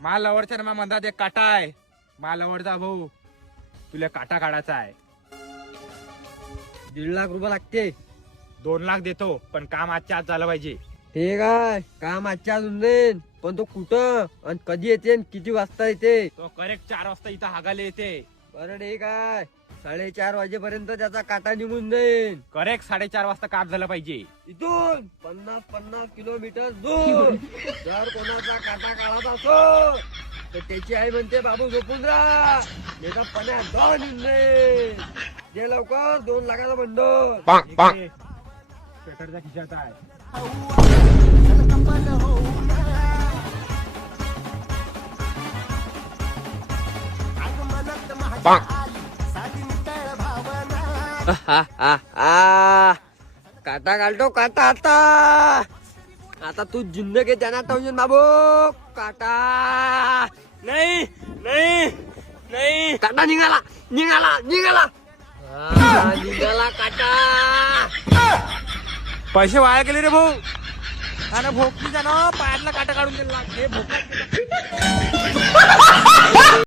मालावरच्या ना म्हणतात एक काटा आहे. मालावरचा भाऊ तुला काटा काढायचा आहे. 1.5 लाख रुपये लागते. 2 लाख देतो पण काम आजच्या आज झालं पाहिजे. ठीक आहे, काम आजच्या आज होऊन जाईल. पण तो कुठं आणि कधी येते आणि किती वाजता येते? तो करेक्ट 4 वाजता इथं हागाले येते. बरं ठीक आहे, 4:30 वाजेपर्यंत त्याचा काटा निघून जाईल. करेक्ट 4:30 वाजता काम झालं पाहिजे. इथून 50 किलोमीटर दूर जर कोणाचा काटा काढायचा असो तर त्याची आई म्हणते बाबू झोपून राहा, नाही तर पाण्यात जाऊन येऊन जाईल. जे लवकर 2 लाखाचा बंडल. स्वेटरच्या खिशात आहे. काटा घालतो काटा आता. आता तू जिंदगी त्यांना टाळून बाबू. काटा नाही नाही नाही. काटा निघाला निघाला निघाला. निघाला काटा. पैसे वाया गेले रे भाऊ. आणि भोकली जाणं पायातला काटा काढून दिला. हे भोक